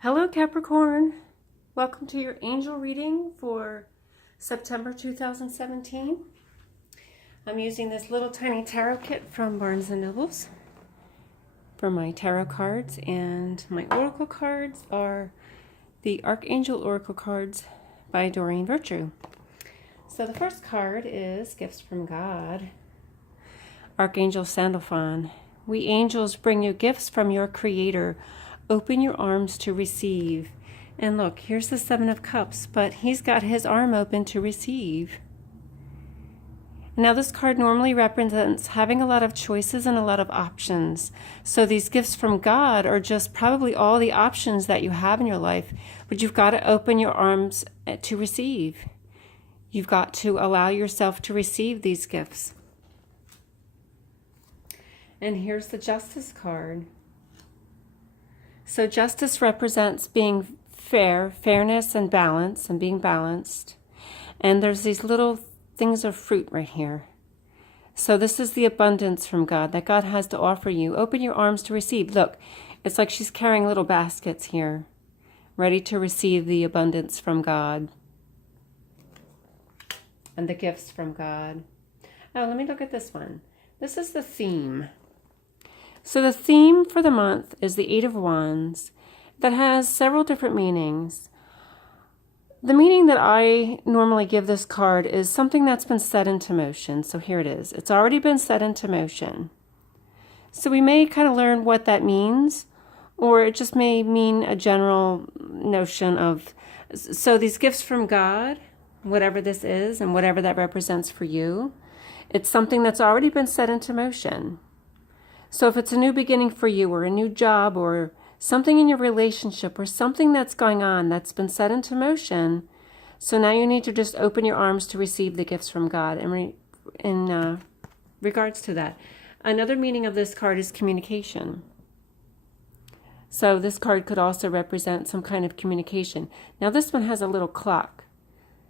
Hello Capricorn, welcome to your angel reading for September 2017. I'm using this little tiny tarot kit from Barnes & Nobles for my tarot cards, and my oracle cards are the Archangel Oracle cards by Doreen Virtue. So the first card is Gifts from God. Archangel Sandalphon. We angels bring you gifts from your Creator. Open your arms to receive. And look, here's the Seven of Cups, but he's got his arm open to receive. Now this card normally represents having a lot of choices and a lot of options. So these gifts from God are just probably all the options that you have in your life, but you've got to open your arms to receive. You've got to allow yourself to receive these gifts. And here's the Justice card. So justice represents being fair, fairness and balance, and being balanced. And there's these little things of fruit right here. So this is the abundance from God that God has to offer you. Open your arms to receive. Look, it's like she's carrying little baskets here, ready to receive the abundance from God and the gifts from God. Oh, let me look at this one. This is the theme. So the theme for the month is the Eight of Wands that has several different meanings. The meaning that I normally give this card is something that's been set into motion. So here it is. It's already been set into motion. So we may kind of learn what that means, or it just may mean a general notion of, so these gifts from God, whatever this is and whatever that represents for you, it's something that's already been set into motion. So if it's a new beginning for you, or a new job, or something in your relationship, or something that's going on that's been set into motion, so now you need to just open your arms to receive the gifts from God in regards to that. Another meaning of this card is communication. So this card could also represent some kind of communication. Now this one has a little clock.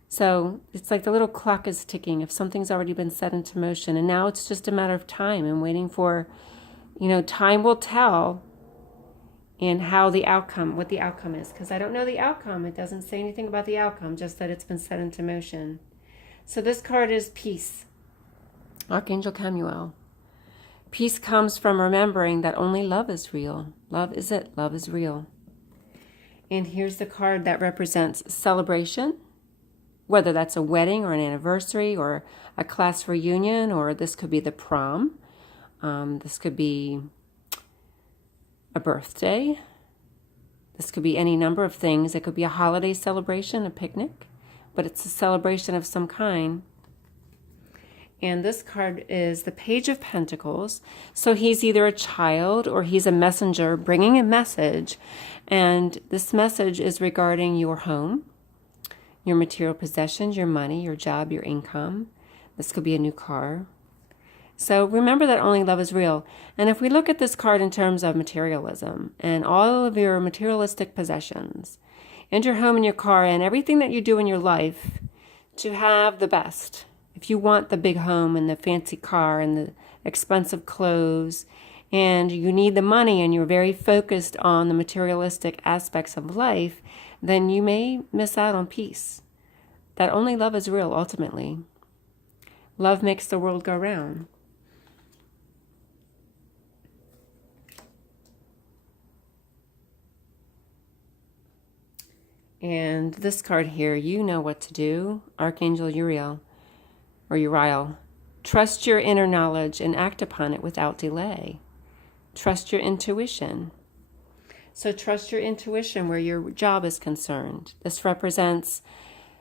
So it's like the little clock is ticking if something's already been set into motion. And now it's just a matter of time and waiting for, time will tell and what the outcome is. Because I don't know the outcome. It doesn't say anything about the outcome, just that it's been set into motion. So this card is peace. Archangel Chamuel. Peace comes from remembering that only love is real. Love is it. Love is real. And here's the card that represents celebration, whether that's a wedding or an anniversary or a class reunion, or this could be the prom. This could be a birthday. This could be any number of things. It could be a holiday celebration, a picnic, but it's a celebration of some kind. And this card is the Page of Pentacles. So he's either a child or he's a messenger bringing a message. And this message is regarding your home, your material possessions, your money, your job, your income. This could be a new car. So remember that only love is real. And if we look at this card in terms of materialism and all of your materialistic possessions and your home and your car and everything that you do in your life to have the best, if you want the big home and the fancy car and the expensive clothes and you need the money and you're very focused on the materialistic aspects of life, then you may miss out on peace. That only love is real ultimately. Love makes the world go round. And this card here, you know what to do. Archangel Uriel, or Uriel. Trust your inner knowledge and act upon it without delay. Trust your intuition. So trust your intuition where your job is concerned. This represents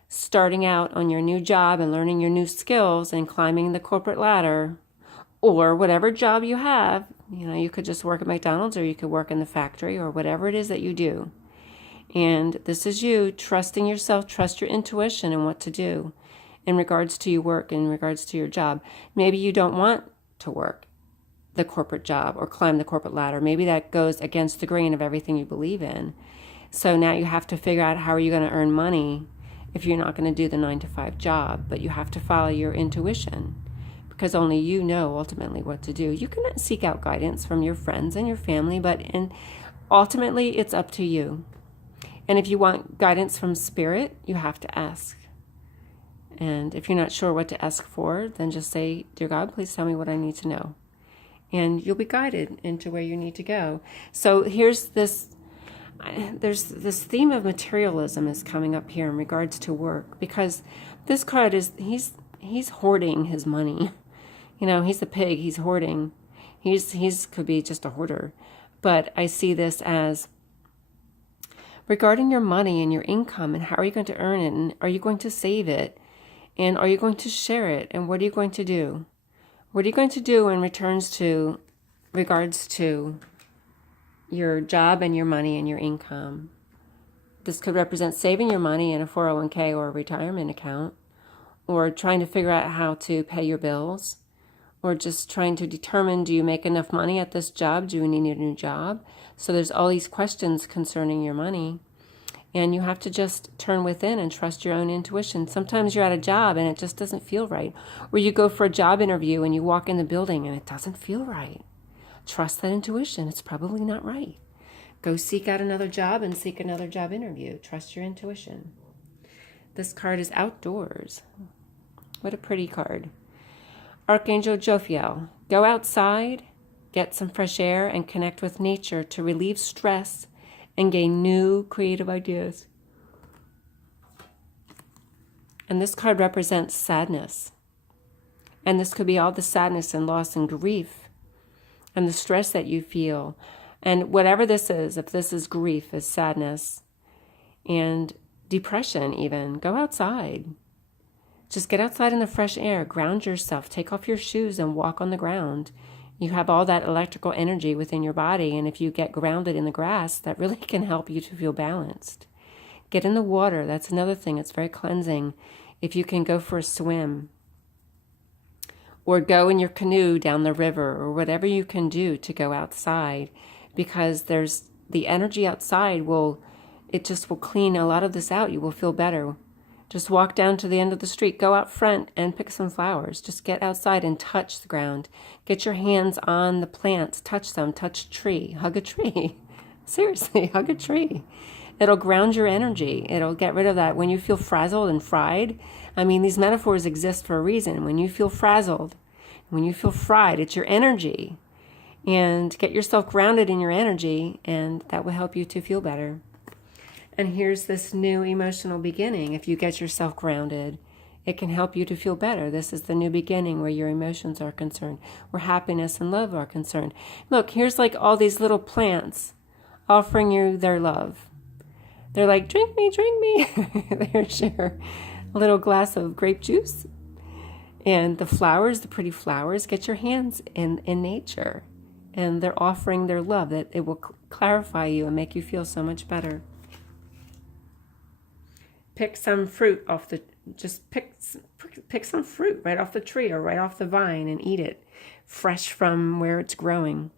starting out on your new job and learning your new skills and climbing the corporate ladder, or whatever job you have. You could just work at McDonald's, or you could work in the factory, or whatever it is that you do. And this is you trusting yourself, trust your intuition and what to do in regards to your work, in regards to your job. Maybe you don't want to work the corporate job or climb the corporate ladder. Maybe that goes against the grain of everything you believe in. So now you have to figure out how are you going to earn money if you're not going to do the 9-to-5 job, but you have to follow your intuition because only you know ultimately what to do. You can seek out guidance from your friends and your family, but ultimately it's up to you. And if you want guidance from spirit, you have to ask. And if you're not sure what to ask for, then just say, "Dear God, please tell me what I need to know." And you'll be guided into where you need to go. So there's this theme of materialism is coming up here in regards to work, because this card is, he's hoarding his money. He's the pig, he's hoarding. He's could be just a hoarder. But I see this as regarding your money and your income, and how are you going to earn it, and are you going to save it, and are you going to share it, and what are you going to do? What are you going to do in regards to your job and your money and your income? This could represent saving your money in a 401k or a retirement account, or trying to figure out how to pay your bills, or just trying to determine, do you make enough money at this job? Do you need a new job? So there's all these questions concerning your money, and you have to just turn within and trust your own intuition. Sometimes you're at a job and it just doesn't feel right, or you go for a job interview and you walk in the building and it doesn't feel right. Trust that intuition. It's probably not right. Go seek out another job and seek another job interview. Trust your intuition. This card is outdoors. What a pretty card. Archangel Jophiel, go outside, get some fresh air, and connect with nature to relieve stress and gain new creative ideas. And this card represents sadness. And this could be all the sadness and loss and grief and the stress that you feel. And whatever this is, if this is grief, is sadness, and depression even, go outside. Just get outside in the fresh air, ground yourself, take off your shoes and walk on the ground. You have all that electrical energy within your body, and if you get grounded in the grass, that really can help you to feel balanced. Get in the water. That's another thing. It's very cleansing. If you can go for a swim, or go in your canoe down the river, or whatever you can do to go outside, because there's the energy outside it just will clean a lot of this out. You will feel better. Just walk down to the end of the street, go out front and pick some flowers. Just get outside and touch the ground. Get your hands on the plants, touch them, touch a tree, hug a tree. Seriously, hug a tree. It'll ground your energy. It'll get rid of that. When you feel frazzled and fried, these metaphors exist for a reason. When you feel frazzled, when you feel fried, it's your energy. And get yourself grounded in your energy, and that will help you to feel better. And here's this new emotional beginning. If you get yourself grounded, it can help you to feel better. This is the new beginning where your emotions are concerned, where happiness and love are concerned. Look, here's like all these little plants offering you their love. They're like, drink me. They share a little glass of grape juice. And the flowers, the pretty flowers, get your hands in nature. And they're offering their love, that it will clarify you and make you feel so much better. Pick some fruit off pick some fruit right off the tree or right off the vine and eat it fresh from where it's growing.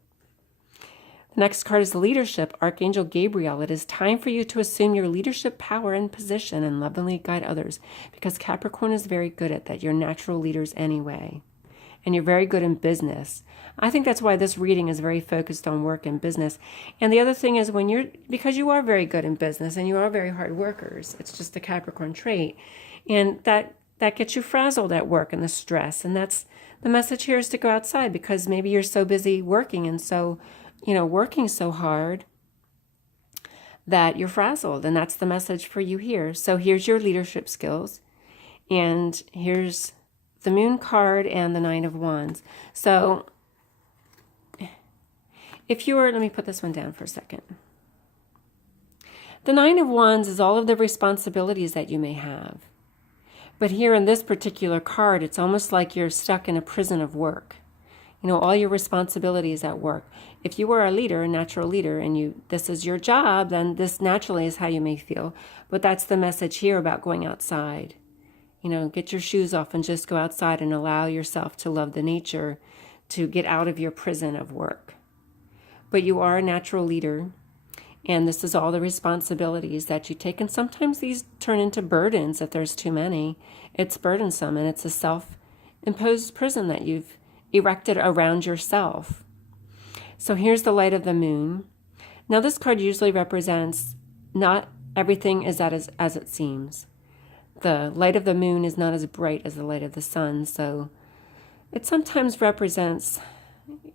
The next card is leadership, Archangel Gabriel. It is time for you to assume your leadership power and position and lovingly guide others, because Capricorn is very good at that. You're natural leaders anyway, and you're very good in business. I think that's why this reading is very focused on work and business. And the other thing is, because you are very good in business and you are very hard workers, it's just a Capricorn trait, and that gets you frazzled at work and the stress. And that's the message here, is to go outside, because maybe you're so busy working and so, working so hard that you're frazzled. And that's the message for you here. So here's your leadership skills, and here's the Moon card and the Nine of Wands. So let me put this one down for a second. The Nine of Wands is all of the responsibilities that you may have. But here in this particular card, it's almost like you're stuck in a prison of work. All your responsibilities at work. If you are a leader, a natural leader, and this is your job, then this naturally is how you may feel. But that's the message here about going outside. Get your shoes off and just go outside and allow yourself to love the nature, to get out of your prison of work. But you are a natural leader, and this is all the responsibilities that you take. And sometimes these turn into burdens if there's too many. It's burdensome, and it's a self-imposed prison that you've erected around yourself. So here's the light of the moon. Now this card usually represents not everything is as it seems. The light of the moon is not as bright as the light of the sun, so it sometimes represents,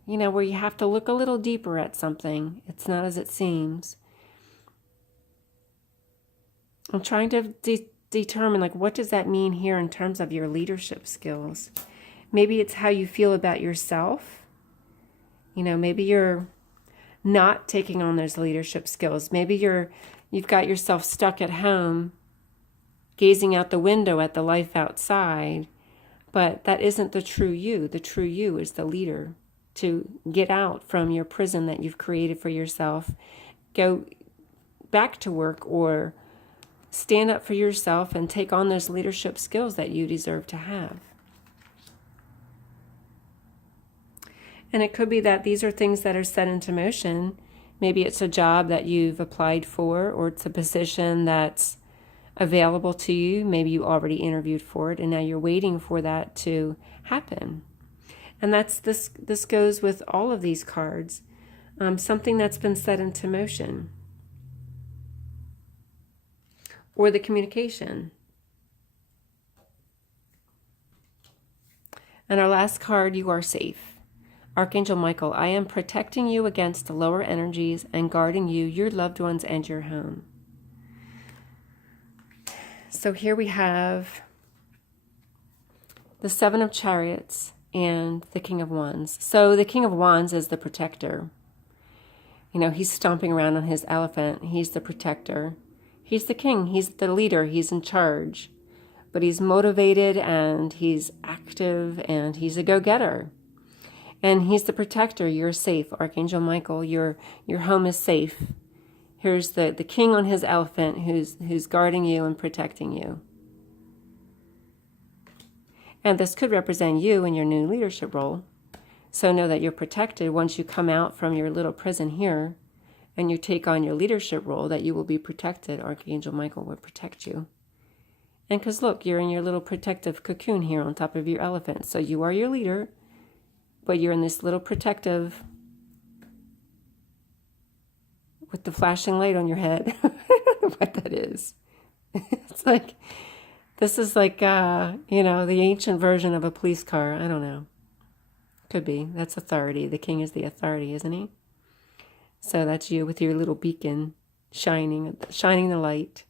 where you have to look a little deeper at something. It's not as it seems. I'm trying to determine, what does that mean here in terms of your leadership skills? Maybe it's how you feel about yourself. Maybe you're not taking on those leadership skills. Maybe you've got yourself stuck at home, gazing out the window at the life outside, but that isn't the true you. The true you is the leader. To get out from your prison that you've created for yourself, go back to work or stand up for yourself and take on those leadership skills that you deserve to have. And it could be that these are things that are set into motion. Maybe it's a job that you've applied for, or it's a position that's available to you. Maybe you already interviewed for it and now you're waiting for that to happen. And this goes with all of these cards. Something that's been set into motion. Or the communication. And our last card, you are safe. Archangel Michael, I am protecting you against the lower energies and guarding you, your loved ones, and your home. So here we have the Seven of Chariots and the King of Wands. So the King of Wands is the protector. He's stomping around on his elephant. He's the protector. He's the king. He's the leader. He's in charge. But he's motivated and he's active and he's a go-getter. And he's the protector. You're safe, Archangel Michael. Your home is safe. Here's the king on his elephant who's guarding you and protecting you. And this could represent you in your new leadership role. So know that you're protected once you come out from your little prison here and you take on your leadership role, that you will be protected. Archangel Michael will protect you. And because look, you're in your little protective cocoon here on top of your elephant. So you are your leader, but you're in this little protective with the flashing light on your head. I don't know what that is. It's like, this is like, the ancient version of a police car. I don't know. Could be. That's authority. The king is the authority, isn't he? So that's you with your little beacon shining the light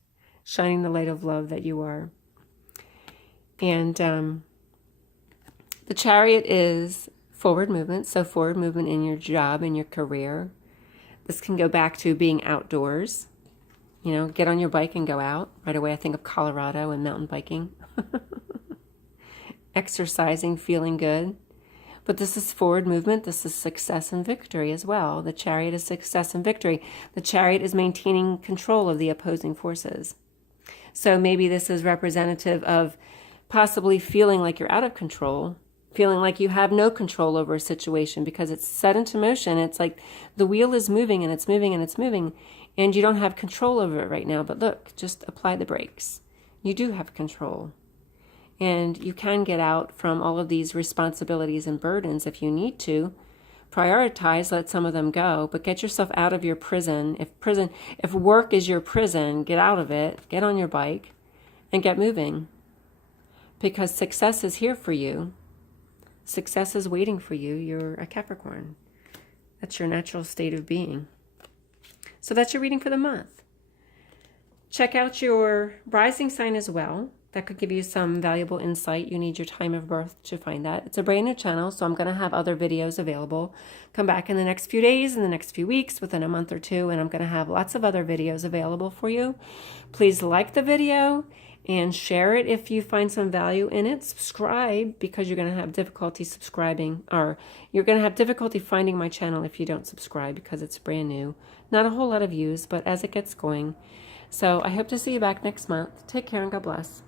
of love that you are. And the Chariot is forward movement. So forward movement in your job, in your career. This can go back to being outdoors. Get on your bike and go out. Right away I think of Colorado and mountain biking. Exercising, feeling good. But this is forward movement. This is success and victory as well. The Chariot is success and victory. The Chariot is maintaining control of the opposing forces. So maybe this is representative of possibly feeling like you're out of control, feeling like you have no control over a situation because it's set into motion. It's like the wheel is moving and it's moving and it's moving, and you don't have control over it right now. But look, just apply the brakes. You do have control. And you can get out from all of these responsibilities and burdens if you need to. Prioritize, let some of them go, but get yourself out of your prison. If work is your prison, get out of it, get on your bike, and get moving. Because success is here for you. Success is waiting for you. You're a Capricorn. That's your natural state of being. So that's your reading for the month. Check out your rising sign as well. That could give you some valuable insight. You need your time of birth to find that. It's a brand new channel, so I'm going to have other videos available. Come back in the next few days, in the next few weeks, within a month or two, and I'm going to have lots of other videos available for you. Please like the video and share it if you find some value in it. Subscribe, because you're going to have difficulty subscribing, or you're going to have difficulty finding my channel if you don't subscribe because it's brand new. Not a whole lot of views, but as it gets going. So I hope to see you back next month. Take care and God bless.